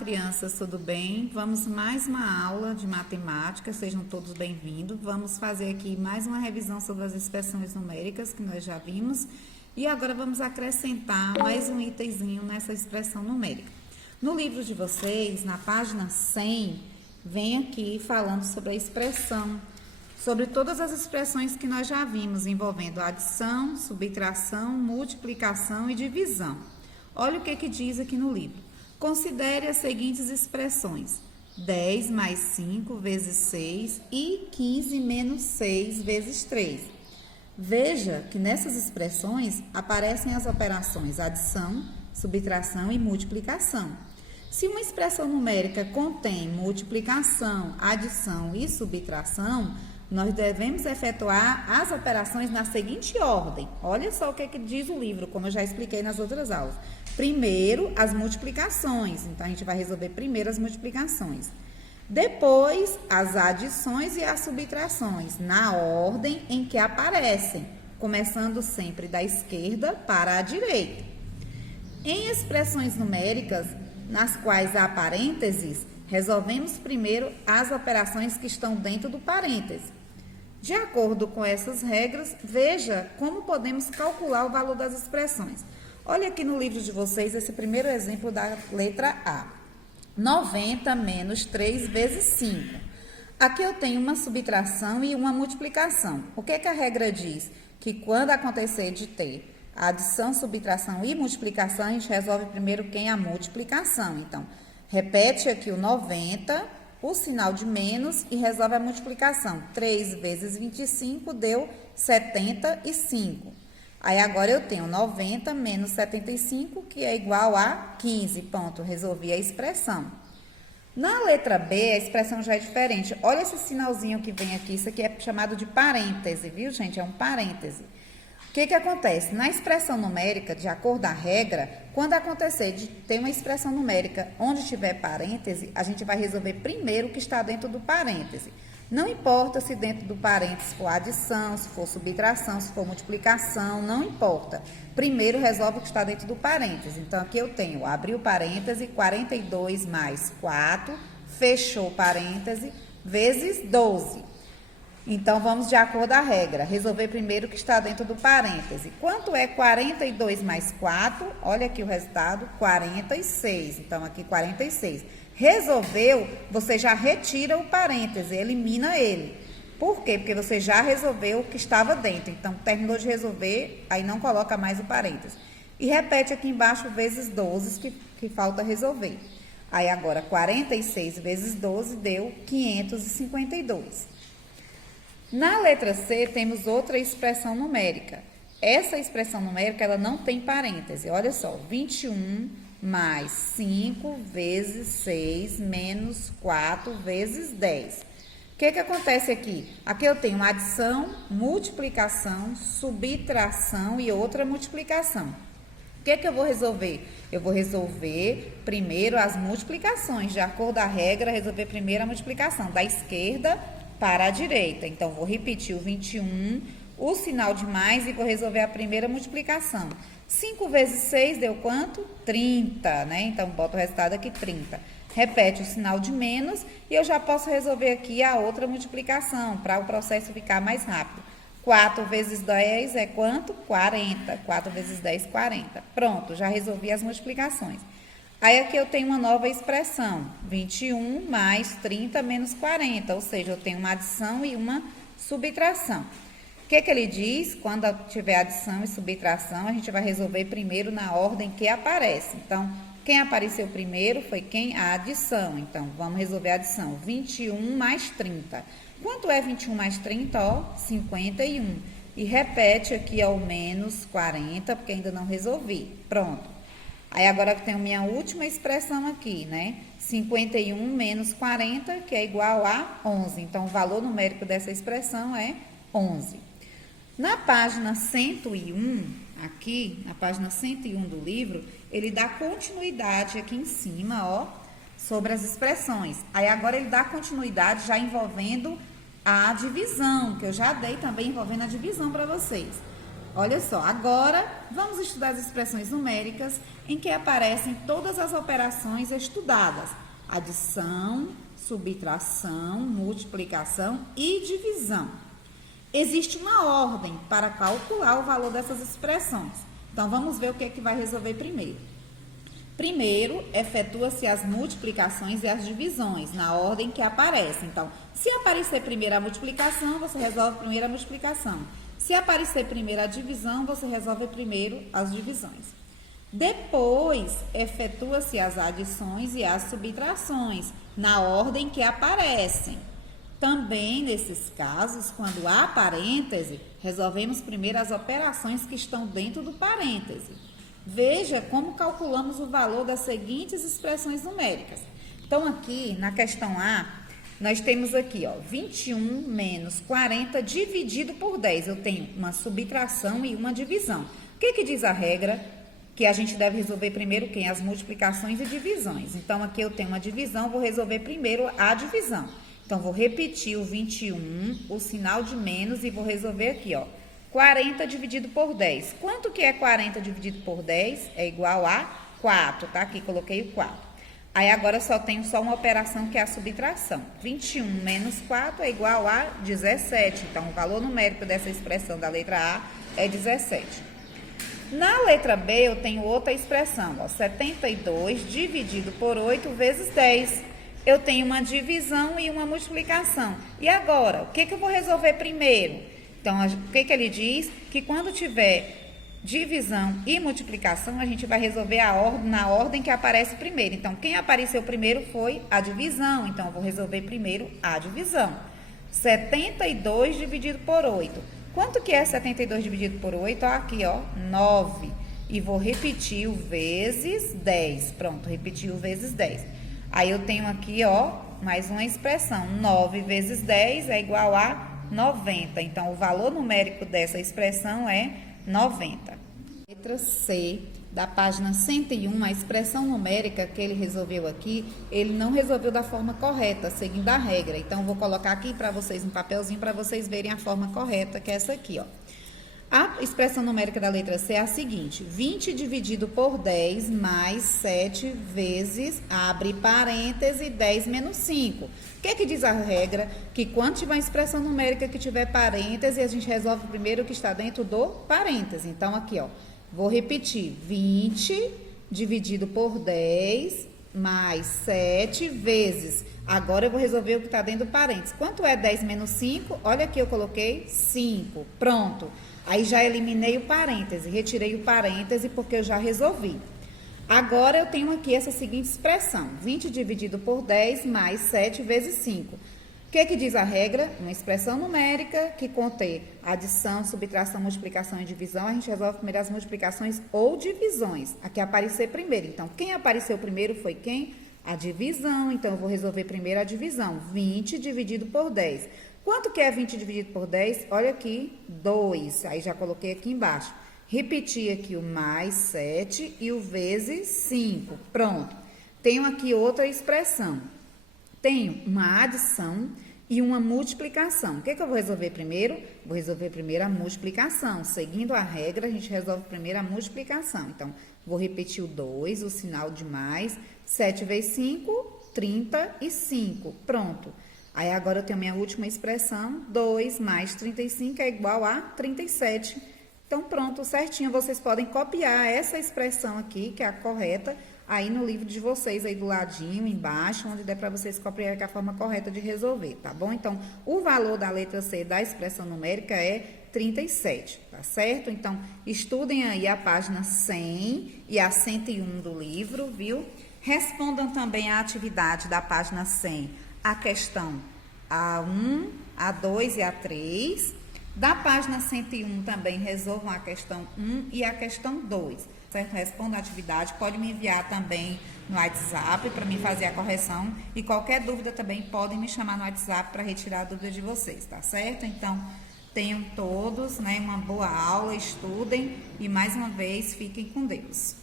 crianças, tudo bem? Vamos mais uma aula de matemática, sejam todos bem-vindos. Vamos fazer aqui mais uma revisão sobre as expressões numéricas que nós já vimos. E agora vamos acrescentar mais um itemzinho nessa expressão numérica. No livro de vocês, na página 100, vem aqui falando sobre a expressão, sobre todas as expressões que nós já vimos, envolvendo adição, subtração, multiplicação e divisão. Olha o que diz aqui no livro. Considere as seguintes expressões: 10 mais 5 vezes 6 e 15 menos 6 vezes 3. Veja que nessas expressões aparecem as operações adição, subtração e multiplicação. Se uma expressão numérica contém multiplicação, adição e subtração, nós devemos efetuar as operações na seguinte ordem. Olha só o que diz o livro, como eu já expliquei nas outras aulas. Primeiro, as multiplicações. Então, a gente vai resolver primeiro as multiplicações. Depois, as adições e as subtrações, na ordem em que aparecem, começando sempre da esquerda para a direita. Em expressões numéricas, nas quais há parênteses, resolvemos primeiro as operações que estão dentro do parêntese. De acordo com essas regras, veja como podemos calcular o valor das expressões. Olha aqui no livro de vocês esse primeiro exemplo da letra A. 90 menos 3 vezes 5. Aqui eu tenho uma subtração e uma multiplicação. O que a regra diz? Que quando acontecer de ter adição, subtração e multiplicação, a gente resolve primeiro a multiplicação. Então, repete aqui o 90, o sinal de menos e resolve a multiplicação. 3 vezes 25 deu 75. Aí agora eu tenho 90 menos 75, que é igual a 15. Ponto, resolvi a expressão. Na letra B, a expressão já é diferente. Olha esse sinalzinho que vem aqui, isso aqui é chamado de parêntese, viu, gente? É um parêntese. O que acontece? Na expressão numérica, de acordo com a regra, quando acontecer de ter uma expressão numérica onde tiver parêntese, a gente vai resolver primeiro o que está dentro do parêntese. Não importa se dentro do parêntese for adição, se for subtração, se for multiplicação, não importa. Primeiro resolve o que está dentro do parêntese. Então, aqui eu tenho, abri o parêntese, 42 mais 4, fechou o parêntese, vezes 12. Então, vamos de acordo com a regra, resolver primeiro o que está dentro do parêntese. Quanto é 42 mais 4? Olha aqui o resultado, 46. Então, aqui 46. Resolveu, você já retira o parêntese, elimina ele. Por quê? Porque você já resolveu o que estava dentro. Então, terminou de resolver, aí não coloca mais o parêntese. E repete aqui embaixo vezes 12 que falta resolver. Aí, agora, 46 vezes 12 deu 552. Na letra C, temos outra expressão numérica. Essa expressão numérica, ela não tem parêntese. Olha só, 21 mais 5 vezes 6 menos 4 vezes 10. O que acontece aqui? Aqui eu tenho adição, multiplicação, subtração e outra multiplicação. O que eu vou resolver? Eu vou resolver primeiro as multiplicações. De acordo com a regra, resolver primeiro a multiplicação, da esquerda para a direita. Então, vou repetir o 21, o sinal de mais e vou resolver a primeira multiplicação. 5 vezes 6 deu quanto? 30, né? Então, boto o resultado aqui, 30. Repete o sinal de menos e eu já posso resolver aqui a outra multiplicação, para o processo ficar mais rápido. 4 vezes 10 é quanto? 40. 4 vezes 10, 40. Pronto, já resolvi as multiplicações. Aí aqui eu tenho uma nova expressão, 21 mais 30 menos 40, ou seja, eu tenho uma adição e uma subtração. O que ele diz? Quando tiver adição e subtração, a gente vai resolver primeiro na ordem que aparece. Então, quem apareceu primeiro foi a adição. Então, vamos resolver a adição, 21 mais 30. Quanto é 21 mais 30? Ó, 51. E repete aqui ao menos 40, porque ainda não resolvi. Pronto. Aí, agora eu tenho minha última expressão aqui, né? 51 menos 40, que é igual a 11. Então, o valor numérico dessa expressão é 11. Na página 101, aqui, na página 101 do livro, ele dá continuidade aqui em cima, ó, sobre as expressões. Aí, agora ele dá continuidade já envolvendo a divisão, que eu já dei também envolvendo a divisão para vocês. Olha só, agora vamos estudar as expressões numéricas em que aparecem todas as operações estudadas: adição, subtração, multiplicação e divisão. Existe uma ordem para calcular o valor dessas expressões. Então, vamos ver o que é que vai resolver primeiro. Primeiro, efetua-se as multiplicações e as divisões, na ordem que aparece. Então, se aparecer primeiro a multiplicação, você resolve primeiro a multiplicação. Se aparecer primeiro a divisão, você resolve primeiro as divisões. Depois, efetua-se as adições e as subtrações, na ordem que aparecem. Também, nesses casos, quando há parêntese, resolvemos primeiro as operações que estão dentro do parêntese. Veja como calculamos o valor das seguintes expressões numéricas. Então, aqui na questão A, nós temos aqui, 21 menos 40 dividido por 10. Eu tenho uma subtração e uma divisão. O que diz a regra? Que a gente deve resolver primeiro quem? As multiplicações e divisões. Então, aqui eu tenho uma divisão, vou resolver primeiro a divisão. Então, vou repetir o 21, o sinal de menos, e vou resolver aqui, 40 dividido por 10. Quanto que é 40 dividido por 10? É igual a 4, tá? Aqui coloquei o 4. Aí agora tenho só uma operação que é a subtração. 21 menos 4 é igual a 17. Então, o valor numérico dessa expressão da letra A é 17. Na letra B, eu tenho outra expressão, 72 dividido por 8 vezes 10. Eu tenho uma divisão e uma multiplicação. E agora, o que eu vou resolver primeiro? Então, o que ele diz? Que quando tiver divisão e multiplicação, a gente vai resolver na ordem que aparece primeiro. Então, quem apareceu primeiro foi a divisão. Então, eu vou resolver primeiro a divisão. 72 dividido por 8. Quanto que é 72 dividido por 8? Aqui, 9. E vou repetir o vezes 10. Pronto, repetir o vezes 10. Aí, eu tenho aqui, mais uma expressão. 9 vezes 10 é igual a 90. Então, o valor numérico dessa expressão é 90. Letra C, da página 101, a expressão numérica que ele resolveu aqui, ele não resolveu da forma correta, seguindo a regra. Então, vou colocar aqui para vocês um papelzinho para vocês verem a forma correta, que é essa aqui, A expressão numérica da letra C é a seguinte: 20 dividido por 10 mais 7 vezes, abre parêntese, 10 menos 5. O que diz a regra? Que quando tiver uma expressão numérica que tiver parêntese, a gente resolve primeiro o que está dentro do parêntese. Então, aqui, vou repetir: 20 dividido por 10 mais 7 vezes. Agora eu vou resolver o que está dentro do parêntese. Quanto é 10 menos 5? Olha aqui, eu coloquei 5. Pronto. Aí já eliminei o parêntese, retirei o parêntese porque eu já resolvi. Agora eu tenho aqui essa seguinte expressão: 20 dividido por 10 mais 7 vezes 5. O que diz a regra? Uma expressão numérica que contém adição, subtração, multiplicação e divisão, a gente resolve primeiro as multiplicações ou divisões. Aqui aparecer primeiro. Então, quem apareceu primeiro foi quem? A divisão. Então, eu vou resolver primeiro a divisão. 20 dividido por 10. Quanto que é 20 dividido por 10? Olha aqui, 2. Aí já coloquei aqui embaixo. Repetir aqui o mais 7 e o vezes 5. Pronto. Tenho aqui outra expressão. Tenho uma adição e uma multiplicação. O que eu vou resolver primeiro? Vou resolver primeiro a multiplicação. Seguindo a regra, a gente resolve primeiro a multiplicação. Então, vou repetir o 2, o sinal de mais. 7 vezes 5, 35. Pronto. Aí, agora eu tenho minha última expressão. 2 mais 35 é igual a 37. Então, pronto, certinho. Vocês podem copiar essa expressão aqui, que é a correta, aí no livro de vocês, aí do ladinho, embaixo, onde der para vocês copiar, que é a forma correta de resolver, tá bom? Então, o valor da letra C da expressão numérica é 37, tá certo? Então, estudem aí a página 100 e a 101 do livro, viu? Respondam também a atividade da página 100, a questão A1, A2 e A3. Da página 101 também resolvam a questão 1 e a questão 2. Certo? Responda a atividade, pode me enviar também no WhatsApp para me fazer a correção e qualquer dúvida também podem me chamar no WhatsApp para retirar a dúvida de vocês, tá certo? Então, tenham todos, uma boa aula, estudem e mais uma vez fiquem com Deus.